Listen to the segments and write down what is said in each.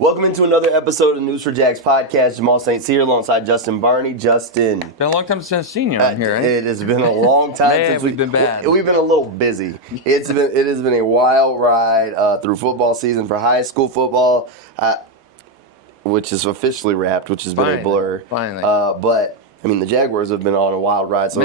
Welcome into another episode of News4JAGs podcast. Jamal St here alongside Justin Barney. Justin. Been a long time since I've seen you on here, right? It has been a long time since we've been bad. We've been a little busy. It has been a wild ride through football season for high school football, which is officially wrapped, which has been a blur. Finally. But, I mean, the Jaguars have been on a wild ride, so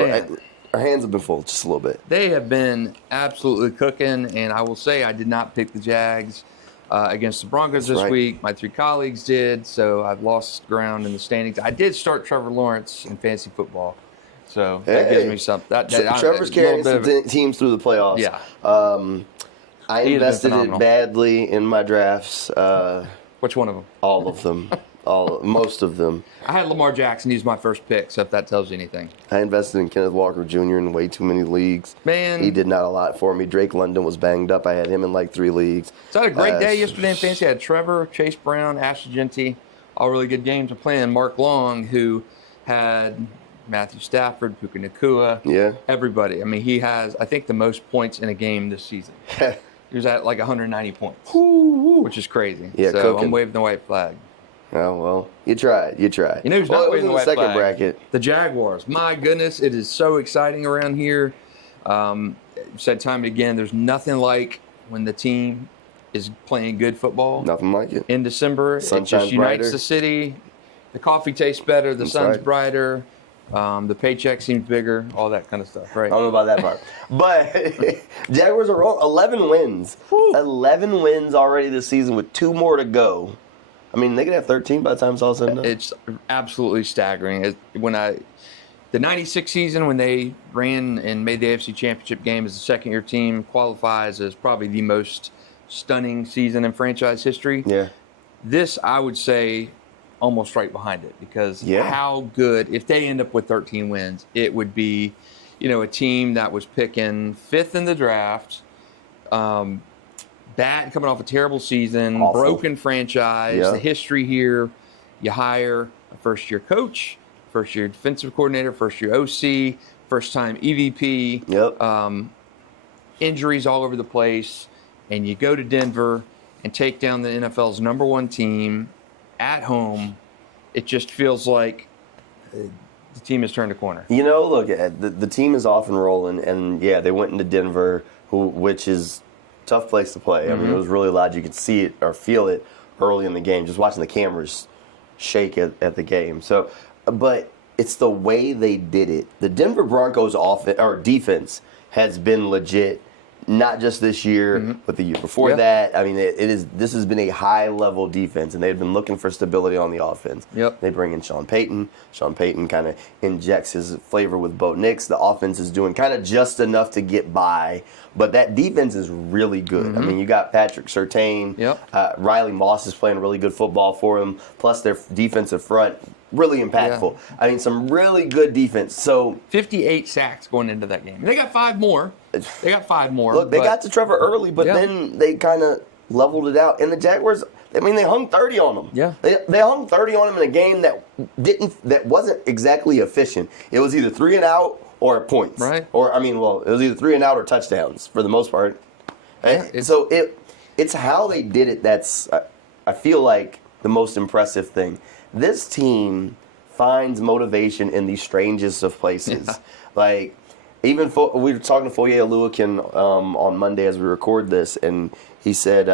our hands have been full just a little bit. They have been absolutely cooking, and I will say I did not pick the Jags against the Broncos this week. My three colleagues did, so I've lost ground in the standings. I did start Trevor Lawrence in fantasy football, so that gives me something. Trevor's carrying some teams through the playoffs. Yeah. I invested it badly in my drafts. Which one of them? All of them. Most of them. I had Lamar Jackson. He's my first pick, so if that tells you anything. I invested in Kenneth Walker Jr. in way too many leagues. Man. He did not a lot for me. Drake London was banged up. I had him in like 3 leagues. So I had a great day yesterday in fantasy. I had Trevor, Chase Brown, Ashley Genty, all really good games. I'm playing Mark Long, who had Matthew Stafford, Puka Nacua. Yeah. Everybody. I mean, he has, I think, the most points in a game this season. He was at like 190 points, which is crazy. Yeah, so cooking. I'm waving the white flag. Oh, well, you tried. You know who's not waving the white second flag? bracket? The Jaguars. My goodness, it is so exciting around here. Said time and again, there's nothing like when the team is playing good football. Nothing like it. In December, it just unites the city. The coffee tastes better. The sun's brighter. The paycheck seems bigger. All that kind of stuff, right? I don't know about that part. But Jaguars are rolling. 11 wins. Woo. 11 wins already this season with 2 more to go. I mean, they could have 13 by the time it's all said and done. It's absolutely staggering. The 96 season, when they ran and made the AFC Championship game as a second-year team, qualifies as probably the most stunning season in franchise history. Yeah. This, I would say, almost right behind it, because how good, if they end up with 13 wins, it would be, a team that was picking 5th in the draft, bad, coming off a terrible season, broken franchise, the history here. You hire a first-year coach, first-year defensive coordinator, first-year OC, first-time EVP, injuries all over the place, and you go to Denver and take down the NFL's #1 team at home. It just feels like the team has turned a corner. Look, the team is off and rolling, and, they went into Denver, which is tough place to play. I mean, it was really loud. You could see it or feel it early in the game, just watching the cameras shake at the game. So, but it's the way they did it. The Denver Broncos defense has been legit, not just this year, but the year before that. I mean, this has been a high-level defense, and they've been looking for stability on the offense. Yep. They bring in Sean Payton. Sean Payton kind of injects his flavor with Bo Nix. The offense is doing kind of just enough to get by, but that defense is really good. I mean, you got Patrick Surtain. Yep. Riley Moss is playing really good football for them, plus their defensive front. Really impactful. Yeah. I mean, some really good defense. So 58 sacks going into that game. They got 5 more. Look, they got to Trevor early, but then they kind of leveled it out. And the Jaguars, I mean, they hung 30 on them. Yeah. They hung 30 on them in a game that wasn't exactly efficient. It was either 3 and out or points. Right. Or it was either 3 and out or touchdowns for the most part. Yeah, it's how they did it that's I feel like the most impressive thing. This team finds motivation in the strangest of places. Yeah. Like, we were talking to Foye Oluwakin on Monday as we record this, and he said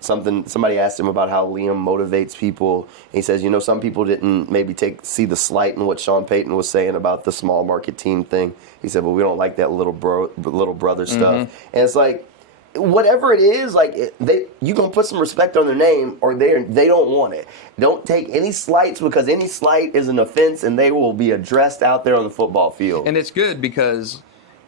somebody asked him about how Liam motivates people. He says, some people didn't maybe see the slight in what Sean Payton was saying about the small market team thing. He said, well, we don't like that little brother stuff. And it's like, whatever it is, you gonna put some respect on their name, or they don't want it. Don't take any slights, because any slight is an offense, and they will be addressed out there on the football field. And it's good because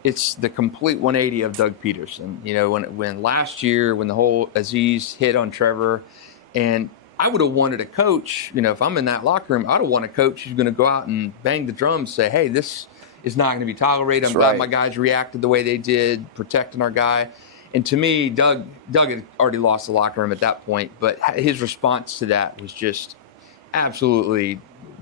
it's the complete 180 of Doug Peterson. When last year, when the whole Aziz hit on Trevor, and I would have wanted a coach. If I'm in that locker room, I'd have wanted a coach who's going to go out and bang the drums, say, hey, this is not going to be tolerated. I'm glad my guys reacted the way they did, protecting our guy. And to me, Doug had already lost the locker room at that point, but his response to that was just absolutely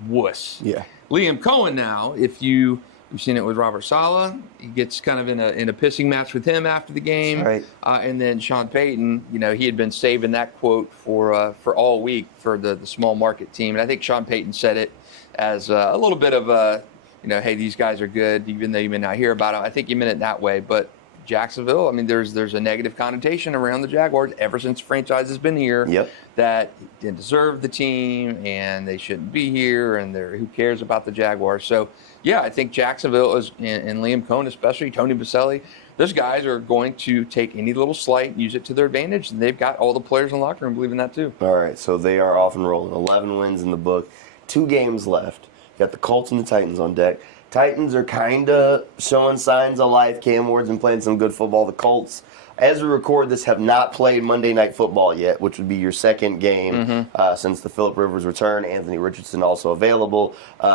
wuss. Yeah. Liam Coen now, if you We've seen it with Robert Saleh. He gets kind of in a pissing match with him after the game. Right. And then Sean Payton, he had been saving that quote for all week for the small market team. And I think Sean Payton said it as a little bit of a, hey, these guys are good, even though you may not hear about them. I think you meant it that way. But Jacksonville, I mean, there's a negative connotation around the Jaguars ever since the franchise has been here. Yep. That didn't deserve the team and they shouldn't be here, and who cares about the Jaguars? So, yeah, I think Jacksonville is, and Liam Coen especially, Tony Baselli, those guys are going to take any little slight and use it to their advantage, and they've got all the players in the locker room believing that too. All right, so they are off and rolling. 11 wins in the book, 2 games left. You got the Colts and the Titans on deck. Titans are kind of showing signs of life. Cam Ward's been playing some good football. The Colts, as we record this, have not played Monday Night Football yet, which would be your second game since the Phillip Rivers return. Anthony Richardson also available.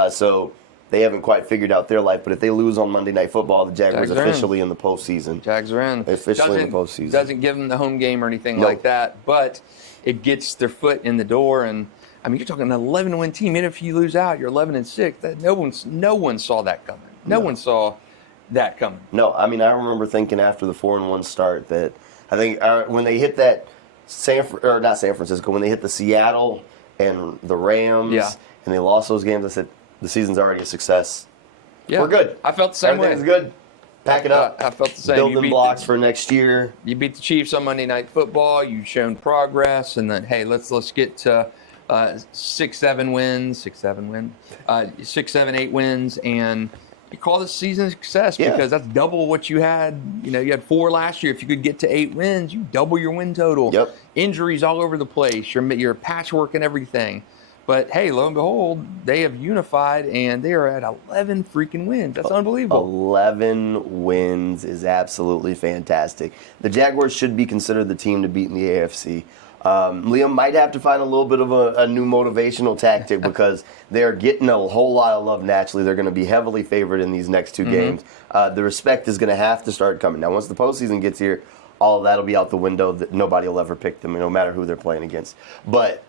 So they haven't quite figured out their life. But if they lose on Monday Night Football, the Jaguars are officially in the postseason. Jags are in. Officially in the postseason. Doesn't give them the home game or anything like that, but it gets their foot in the door. And I mean, you're talking an 11-win team. Even if you lose out, you're 11-6. That no one saw that coming. No one saw that coming. No, I mean, I remember thinking after the 4-1 start that I think when they hit that not San Francisco, when they hit the Seattle and the Rams and they lost those games, I said the season's already a success. Yeah, we're good. I felt the same way. Everything's good. Pack it up. I felt the same. Building blocks for next year. You beat the Chiefs on Monday Night Football. You've shown progress, and then hey, let's get to 6, 7 wins, 6, 7, 8 wins, and you call this season a success because that's double what you had. You had 4 last year. If you could get to 8 wins, you double your win total. Yep. Injuries all over the place. You're patchwork and everything. But hey, lo and behold, they have unified and they are at 11 freaking wins. That's unbelievable. 11 wins is absolutely fantastic. The Jaguars should be considered the team to beat in the AFC. Liam might have to find a little bit of a new motivational tactic because they're getting a whole lot of love naturally. They're going to be heavily favored in these next 2 games. The respect is going to have to start coming. Now, once the postseason gets here, all of that will be out the window. That nobody will ever pick them, no matter who they're playing against. But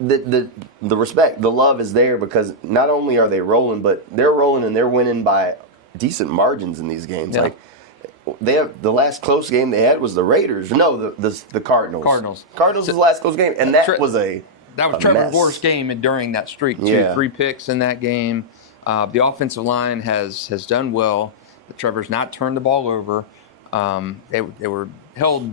the respect, the love is there because not only are they rolling, but they're rolling and they're winning by decent margins in these games. Yeah. Like they have the last close game they had was the Raiders. No, the Cardinals. Cardinals was the last close game, and that was Trevor's worst game during that streak too. Yeah. 3 picks in that game. The offensive line has done well, but Trevor's not turned the ball over. They were held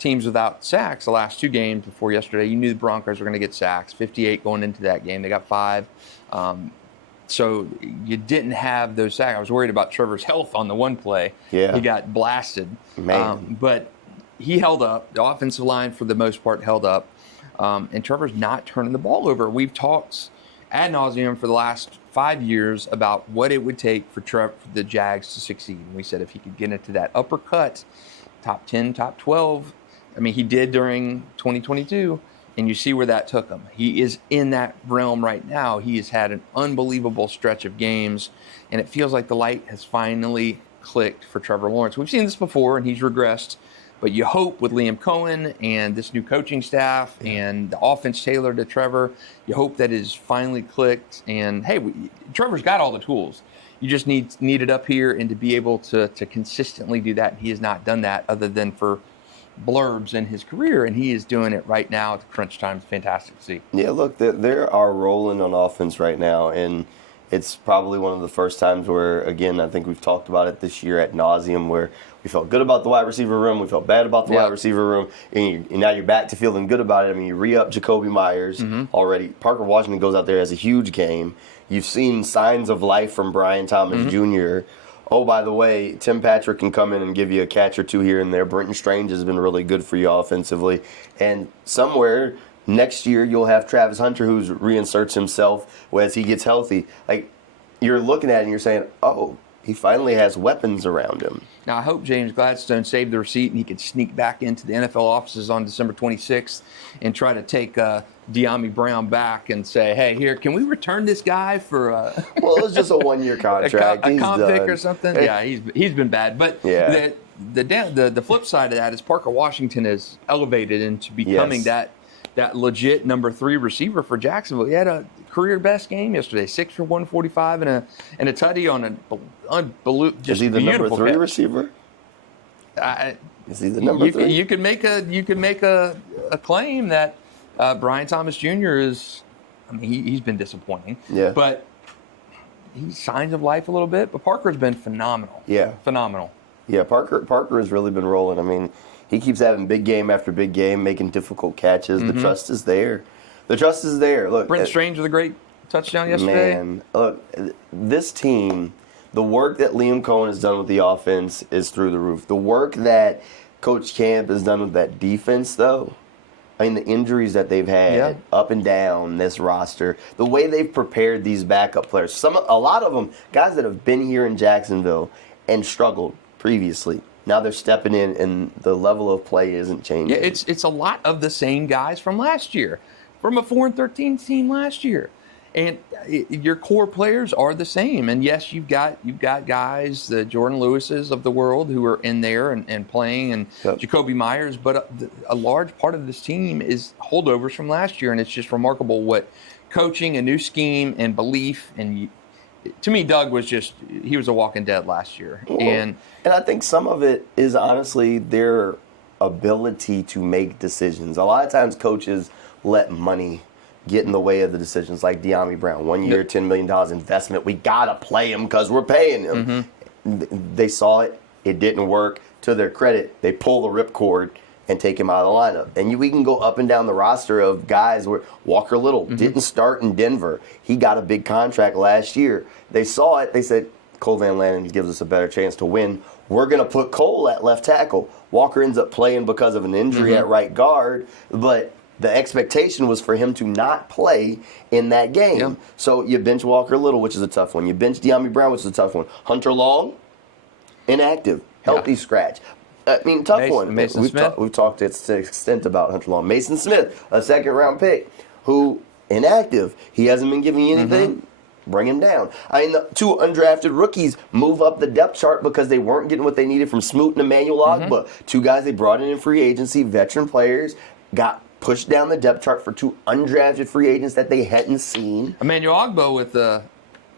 teams without sacks the last 2 games before yesterday. You knew the Broncos were going to get sacks, 58 going into that game. They got 5. So you didn't have those sacks. I was worried about Trevor's health on the one play. Yeah. He got blasted. Man. But he held up. The offensive line, for the most part, held up. And Trevor's not turning the ball over. We've talked ad nauseum for the last 5 years about what it would take for the Jags to succeed. And we said if he could get into that upper cut, top 10, top 12, I mean, he did during 2022, and you see where that took him. He is in that realm right now. He has had an unbelievable stretch of games, and it feels like the light has finally clicked for Trevor Lawrence. We've seen this before, and he's regressed, but you hope with Liam Coen and this new coaching staff and the offense tailored to Trevor, you hope that is finally clicked. And, hey, Trevor's got all the tools. You just need it up here and to be able to consistently do that. He has not done that other than for blurbs in his career, and he is doing it right now at the crunch time. It's fantastic to see. Yeah, look, they are rolling on offense right now, and it's probably one of the first times where, again, I think we've talked about it this year ad nauseum, where we felt good about the wide receiver room, we felt bad about the wide receiver room, and now you're back to feeling good about it. I mean, you re-up Jacoby Myers already. Parker Washington goes out there, has a huge game. You've seen signs of life from Brian Thomas Jr. Oh, by the way, Tim Patrick can come in and give you a catch or 2 here and there. Brenton Strange has been really good for you offensively. And somewhere next year you'll have Travis Hunter, who reinserts himself as he gets healthy. Like, you're looking at it and you're saying, oh, he finally has weapons around him. Now, I hope James Gladstone saved the receipt and he can sneak back into the NFL offices on December 26th and try to take De'Ami Brown back and say, hey, here, can we return this guy for well, it was just a 1-year contract. a comp pick or something? Yeah, he's been bad. But the flip side of that is Parker Washington is elevated into becoming that legit number 3 receiver for Jacksonville. He had a career best game yesterday. 6 for 145 and a tutty on an unbelievable, just is he the number beautiful 3 catch. receiver? Is he the number 3? You could make a claim that Brian Thomas Jr. is. I mean, he's been disappointing. Yeah. But he's signs of life a little bit. But Parker's been phenomenal. Yeah. Phenomenal. Yeah, Parker has really been rolling. I mean, he keeps having big game after big game, making difficult catches. The trust is there. The trust is there. Look, Brent Strange with a great touchdown yesterday. Man, look, this team, the work that Liam Coen has done with the offense is through the roof. The work that Coach Camp has done with that defense, though, I mean, the injuries that they've had up and down this roster, the way they've prepared these backup players, a lot of them, guys that have been here in Jacksonville and struggled previously. Now they're stepping in, and the level of play isn't changing. Yeah, it's a lot of the same guys from last year, from a 4-13 team last year, and your core players are the same. And yes, you've got guys, the Jordan Lewises of the world, who are in there and playing, and Jacoby Myers. But a large part of this team is holdovers from last year, and it's just remarkable what coaching, a new scheme, and belief and. To me, Doug was he was a walking dead last year. Well, and I think some of it is honestly their ability to make decisions. A lot of times coaches let money get in the way of the decisions, like De'Ami Brown. 1 year, $10 million investment. We got to play him because we're paying him. They saw it. It didn't work. To their credit, they pull the ripcord and take him out of the lineup. And we can go up and down the roster of guys where Walker Little didn't start in Denver. He got a big contract last year. They saw it. They said, Cole Van Lannon gives us a better chance to win. We're going to put Cole at left tackle. Walker ends up playing because of an injury at right guard, but the expectation was for him to not play in that game. Yeah. So you bench Walker Little, which is a tough one. You bench De'Ami Brown, which is a tough one. Hunter Long, inactive, healthy scratch. I mean, tough one. Mason Smith. We've talked to the extent about Hunter Long. Mason Smith, a second-round pick, who inactive. He hasn't been giving you anything. Bring him down. I mean, the 2 undrafted rookies move up the depth chart because they weren't getting what they needed from Smoot and Emmanuel Ogba. 2 guys they brought in free agency, veteran players, got pushed down the depth chart for 2 undrafted free agents that they hadn't seen. Emmanuel Ogba with the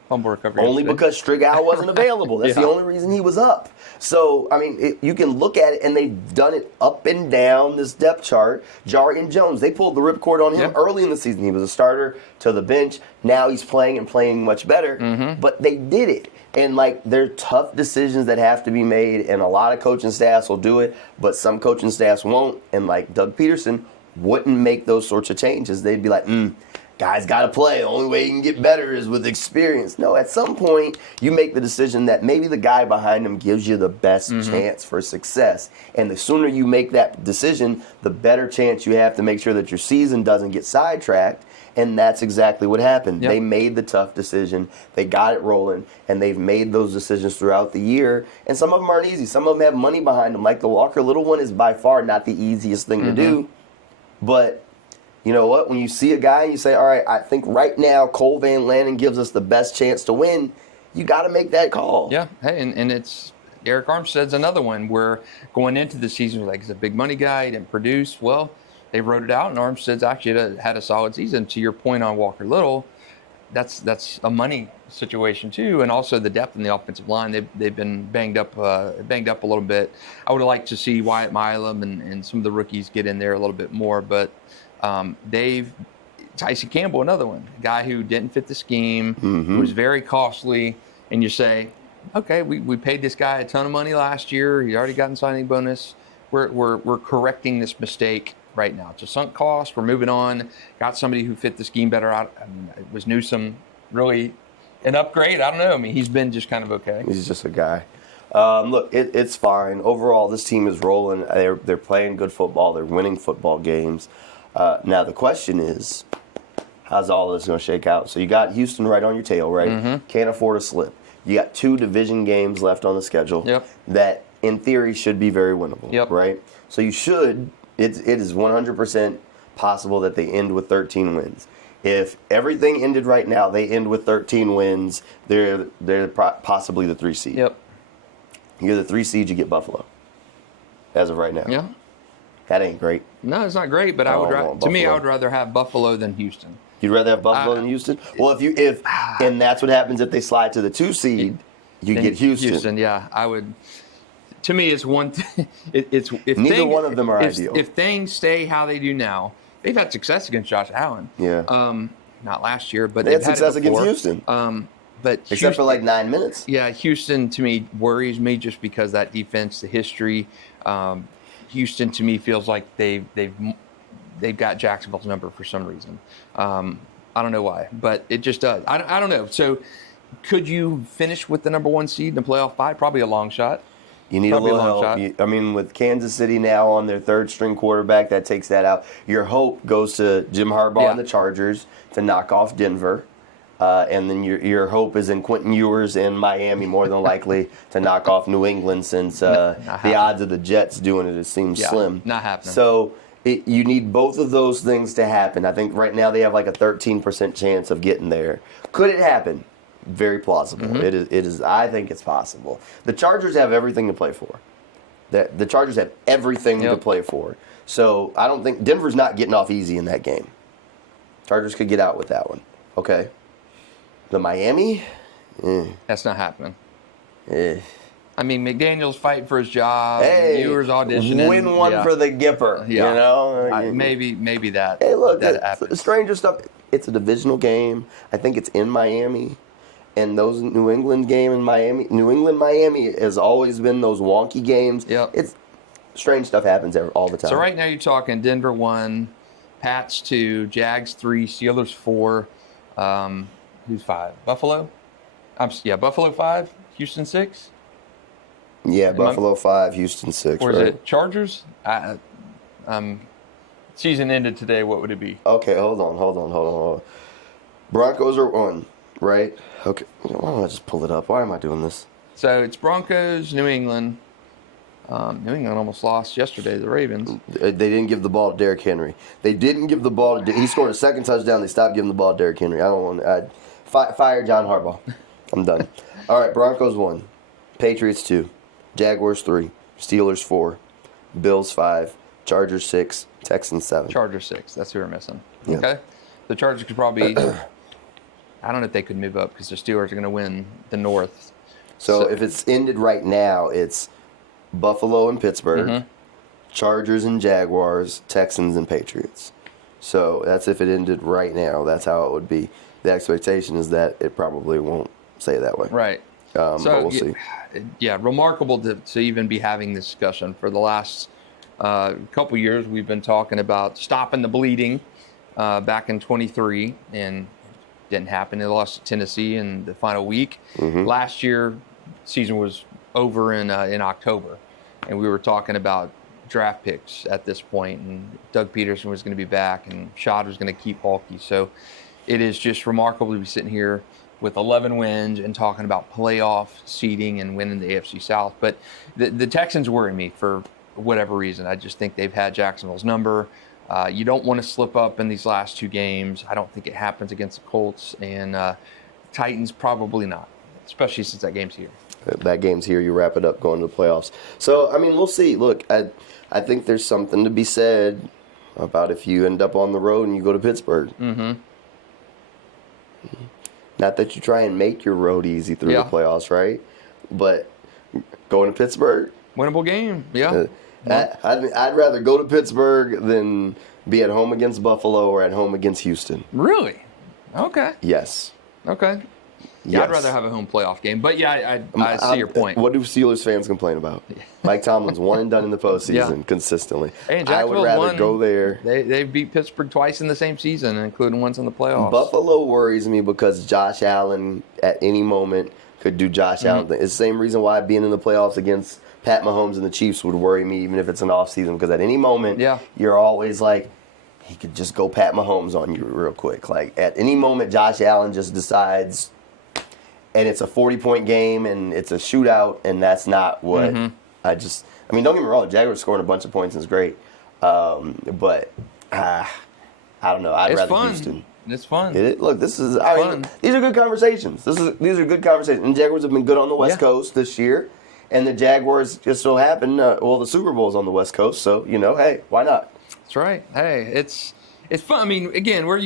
fumble recovery. Only because Strigal wasn't available. That's the only reason he was up. So, I mean, you can look at it, and they've done it up and down this depth chart. Jarian Jones, they pulled the ripcord on him early in the season. He was a starter to the bench. Now he's playing and playing much better. But they did it. And, like, they're tough decisions that have to be made, and a lot of coaching staffs will do it, but some coaching staffs won't. And, like, Doug Peterson wouldn't make those sorts of changes. They'd be like, guys got to play. The only way you can get better is with experience. No, at some point, you make the decision that maybe the guy behind him gives you the best chance for success. And the sooner you make that decision, the better chance you have to make sure that your season doesn't get sidetracked. And that's exactly what happened. They made the tough decision. They got it rolling, and they've made those decisions throughout the year. And some of them aren't easy. Some of them have money behind them. Like the Walker Little one is by far not the easiest thing to do. But you know what? When you see a guy and you say, all right, I think right now Cole Van Lannon gives us the best chance to win, you got to make that call. Yeah. Hey, and it's Eric Armstead's another one where going into the season, like, he's a big money guy, he didn't produce. Well, they wrote it out, and Armstead's actually had a solid season. To your point on Walker Little, that's a money situation too, and also the depth in the offensive line. They've been banged up a little bit. I would have liked to see Wyatt Milam and some of the rookies get in there a little bit more, but Tyson Campbell, another one, a guy who didn't fit the scheme, was very costly, and you say, okay, we paid this guy a ton of money last year. He's already gotten signing bonus. We're correcting this mistake right now. It's a sunk cost. We're moving on. Got somebody who fit the scheme better out. I mean, was Newsome really an upgrade? I don't know. I mean, he's been just kind of okay. He's just a guy. Look, it's fine. Overall, this team is rolling. They're playing good football. They're winning football games. Now, the question is, how's all this going to shake out? So you got Houston right on your tail, right? Can't afford a slip. You got 2 division games left on the schedule that, in theory, should be very winnable, right? So you should. It is 100% possible that they end with 13 wins. If everything ended right now, they end with 13 wins. They're possibly the 3 seed. You're the 3 seed. You get Buffalo. As of right now. That ain't great. No, it's not great, but I would rather have Buffalo than Houston. You'd rather have Buffalo than Houston? Well, and that's what happens if they slide to the 2 seed. You get Houston. Houston, yeah, I would. To me, it's one. It's if neither one of them are ideal. If things stay how they do now, they've had success against Josh Allen. Yeah. Not last year, but they had success against Houston. But except Houston, for like 9 minutes. Yeah, Houston to me worries me just because that defense, the history. Houston to me feels like they've got Jacksonville's number for some reason. I don't know why, but it just does. I don't know. So could you finish with the number 1 seed in the playoff 5? Probably a long shot. You need Probably a little help. I mean, with Kansas City now on their 3rd-string quarterback, that takes that out. Your hope goes to Jim Harbaugh and the Chargers to knock off Denver. And then your hope is in Quentin Ewers in Miami, more than likely, to knock off New England, since the odds of the Jets doing it seems slim. Not happening. So you need both of those things to happen. I think right now they have like a 13% chance of getting there. Could it happen? Very plausible. Mm-hmm. It is. I think it's possible. The Chargers have everything to play for. The Chargers have everything to play for. So I don't think Denver's not getting off easy in that game. Chargers could get out with that one. Okay. The Miami? That's not happening. Eh. I mean, McDaniel's fighting for his job. Hey, Ewers auditioning. Win one for the Gipper. Yeah. You know? Maybe that. Hey, look, that happens. stranger stuff. It's a divisional game. I think it's in Miami. And those New England game in Miami, Miami has always been those wonky games. Yep. It's strange stuff happens all the time. So right now you're talking Denver 1, Pats 2, Jags 3, Steelers 4. Who's 5? Buffalo? Buffalo 5, Houston 6. Yeah, Buffalo 5, Houston 6. Or is right? it Chargers? Season ended today. What would it be? Okay, hold on. Broncos are 1, right? Okay, why don't I just pull it up? Why am I doing this? So it's Broncos, New England. New England almost lost yesterday to the Ravens. They didn't give the ball to Derrick Henry. They didn't give the ball to... He scored a 2nd touchdown. They stopped giving the ball to Derrick Henry. I don't want... Fire John Harbaugh. I'm done. All right, Broncos 1. Patriots 2. Jaguars 3. Steelers 4. Bills 5. Chargers 6. Texans 7. Chargers 6. That's who we're missing. Yeah. Okay. The Chargers could probably... I don't know if they could move up because the Steelers are going to win the North. So if it's ended right now, it's Buffalo and Pittsburgh, Mm-hmm. Chargers and Jaguars, Texans and Patriots. So that's if it ended right now. That's how it would be. The expectation is that it probably won't stay that way. Right. But we'll see. Yeah, remarkable to even be having this discussion. For the last couple years, we've been talking about stopping the bleeding back in 23, and didn't happen. They lost to Tennessee in the final week. Mm-hmm. Last year, season was over in October, and we were talking about draft picks at this point, and Doug Peterson was going to be back, and Shad was going to keep Hulky. So it is just remarkable to be sitting here with 11 wins and talking about playoff seeding and winning the AFC South. But the Texans worry me for whatever reason. I just think they've had Jacksonville's number. You don't want to slip up in these last 2 games. I don't think it happens against the Colts, and Titans probably not, especially since that game's here. That game's here. You wrap it up going to the playoffs. So, I mean, we'll see. Look, I think there's something to be said about if you end up on the road and you go to Pittsburgh. Mm-hmm. Not that you try and make your road easy through the playoffs, right? But going to Pittsburgh, Winnable game, yeah. I'd rather go to Pittsburgh than be at home against Buffalo or at home against Houston. Really? Okay. Yes. Okay. Yeah, Yes. I'd rather have a home playoff game. But yeah, I see your point. What do Steelers fans complain about? Mike Tomlin's one and done in the postseason consistently. Hey, and I would rather go there. They beat Pittsburgh twice in the same season, including once in the playoffs. Buffalo worries me because Josh Allen at any moment could do Josh Allen thing. It's the same reason why being in the playoffs against Pat Mahomes and the Chiefs would worry me, even if it's an off season, because at any moment you're always like, he could just go Pat Mahomes on you real quick. Like at any moment, Josh Allen just decides, and it's a 40-point game and it's a shootout, and that's not what I mean, don't get me wrong, the Jaguars scoring a bunch of points is great, but I don't know. I'd rather Houston. It's fun. Look, this is fun. These are good conversations. These are good conversations. And the Jaguars have been good on the West Coast this year. And the Jaguars just so happen, the Super Bowl's on the West Coast, so, hey, why not? That's right. Hey, It's fun. I mean, again, we're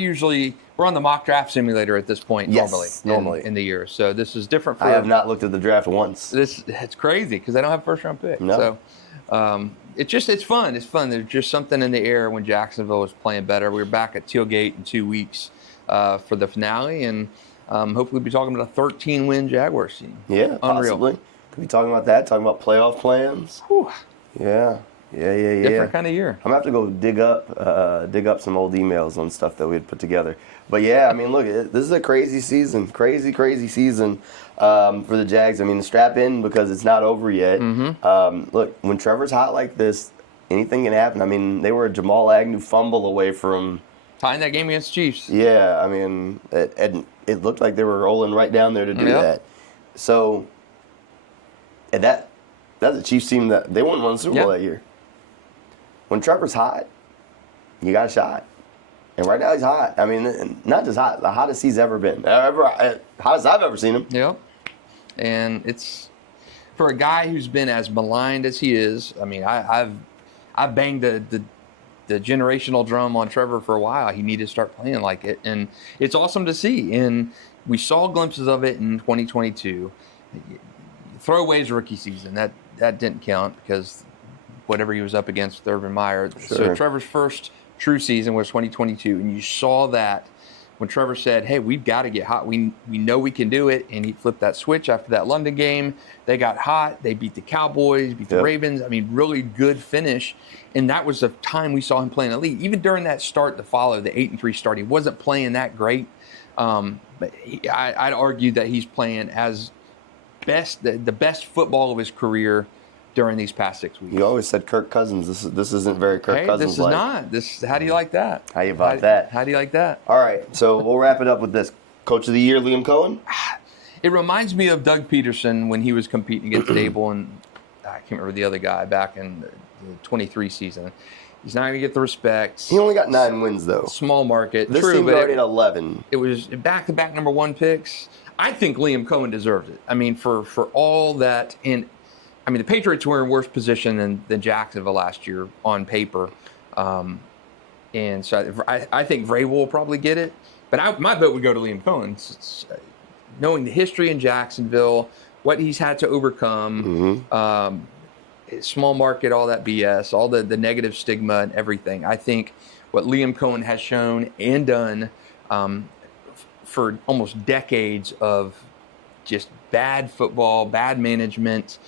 on the mock draft simulator at this point. Yes, normally in the year. So this is different. I have not looked at the draft once. It's crazy because I don't have a first round pick. No. So it's fun. It's fun. There's just something in the air when Jacksonville was playing better. We were back at Tailgate in 2 weeks for the finale, and hopefully we'll be talking about a 13-win Jaguars team. Yeah, Unreal. possibly. Could be talking about that. Talking about playoff plans. Whew. Yeah. Different kind of year. I'm gonna have to go dig up some old emails on stuff that we had put together. But yeah, I mean, look, this is a crazy season, crazy season for the Jags. I mean, strap in because it's not over yet. Look, when Trevor's hot like this, anything can happen. I mean, they were a Jamal Agnew fumble away from tying that game against the Chiefs. Yeah, I mean, it looked like they were rolling right down there to do that. So, and that's a Chiefs team that they won the Super Bowl that year. When Trevor's hot, you got a shot. And right now he's hot. I mean, not just hot, the hottest he's ever been. Hottest I've ever seen him. Yep. And it's for a guy who's been as maligned as he is. I mean, I've banged the generational drum on Trevor for a while. He needed to start playing like it, and it's awesome to see. And we saw glimpses of it in 2022. Throwaway's rookie season that didn't count because whatever he was up against with Urban Meyer. Sure. So Trevor's first true season was 2022, and you saw that when Trevor said, hey, we've got to get hot. We know we can do it, and he flipped that switch after that London game. They got hot. They beat the Cowboys, beat the Ravens. I mean, really good finish, and that was the time we saw him playing elite. Even during that start to follow, the 8-3 start, he wasn't playing that great, but I'd argue that he's playing as the best football of his career during these past 6 weeks. You always said Kirk Cousins. This isn't very Kirk Cousins like. This is not. How do you like that? How you about that? How do you like that? All right, so we'll wrap it up with this. Coach of the Year, Liam Coen? It reminds me of Doug Peterson when he was competing against Dable and I can't remember the other guy back in the 23 season. He's not going to get the respect. He only got 9 wins, though. Small market. This True, team but already at 11. It was back-to-back number 1 picks. I think Liam Coen deserved it. I mean, for all that. And I mean, the Patriots were in worse position than Jacksonville last year on paper. And so I think Vrabel will probably get it. But my vote would go to Liam Coen. Knowing the history in Jacksonville, what he's had to overcome, small market, all that BS, all the negative stigma and everything. I think what Liam Coen has shown and done for almost decades of just bad football, bad management,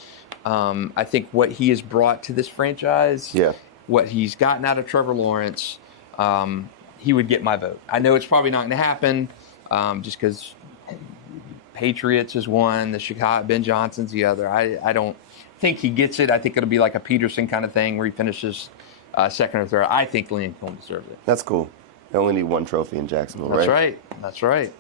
I think what he has brought to this franchise, what he's gotten out of Trevor Lawrence, he would get my vote. I know it's probably not going to happen just because Patriots is one, the Chicago, Ben Johnson's the other. I don't think he gets it. I think it'll be like a Peterson kind of thing where he finishes second or third. I think Liam Coen deserves it. That's cool. They only need 1 trophy in Jacksonville, right? That's right.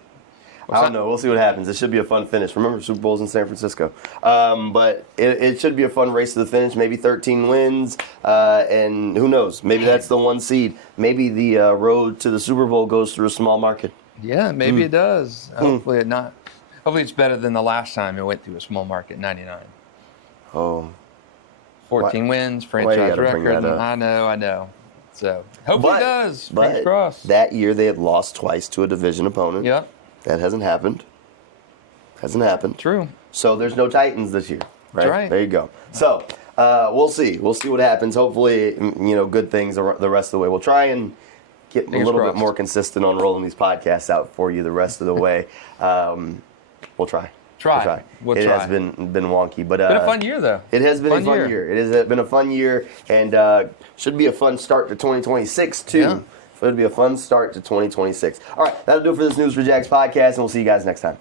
I don't know. We'll see what happens. It should be a fun finish. Remember, Super Bowl's in San Francisco. But it should be a fun race to the finish. Maybe 13 wins. And who knows? Maybe that's the 1 seed. Maybe the road to the Super Bowl goes through a small market. Yeah, maybe it does. Hopefully not. Hopefully it's better than the last time it went through a small market in 99. Oh. 14 wins, franchise record. I know. So hopefully it does. Fingers crossed. That year they had lost twice to a division opponent. Yep. That hasn't happened. True. So there's no Titans this year. Right? That's right. There you go. So we'll see. We'll see what happens. Hopefully, good things the rest of the way. We'll try and get a little bit more consistent on rolling these podcasts out for you the rest of the way. We'll try. It has been wonky, but been a fun year though. It has been a fun year. It has been a fun year, and should be a fun start to 2026 too. Yeah. It'll be a fun start to 2026. All right, that'll do it for this News4JAX podcast, and we'll see you guys next time.